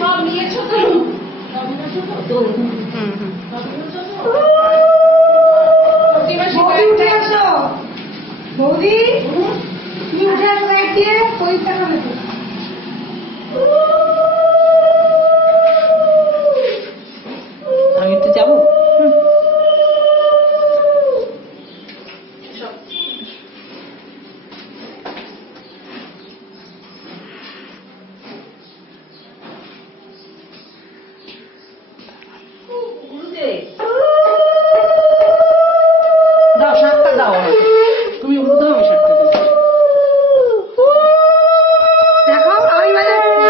সব নিয়েছো তো? বৌদি তুমি উঠে আসো ব্যাগ দিয়ে পরীক্ষা করে তো। আমি একটু যাবো। দাও শাকটা দাও, তুমি উঠো, আমি শাকটা দেবো। দেখো আমি বাজাচ্ছি,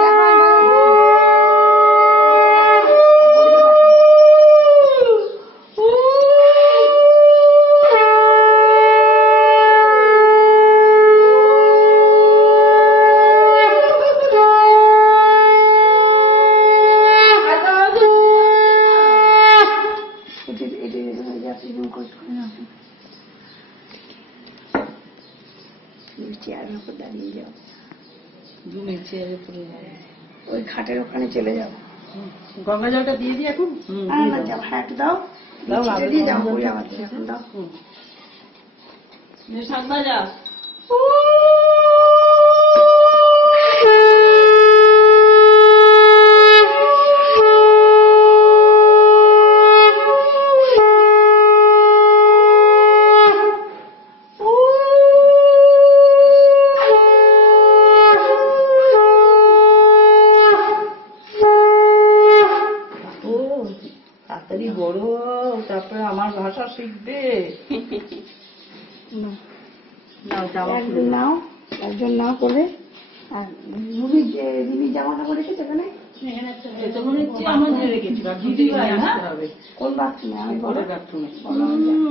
দেখো আমি চেয়ারের উপর দাঁড়িয়ে যাও, ওই খাটের ওখানে চলে যাও। গঙ্গা জলটা দিয়ে দিই এখন। না যাও, হ্যাঁ একটু দাও, ছিটে দিয়ে যাও, পড়ে আমার এখন দাও। শাক ভাজা তাড়াতাড়ি বড়, তারপরে আমার ভাষা শিখবে। একজন নাও, একজন নাও করে। আর রুবির যে দিদির জামা কাপড় রেখেছে এখানে, আমার রেখেছি, কোন বাথরুমে? আমি বড় বাথরুমে।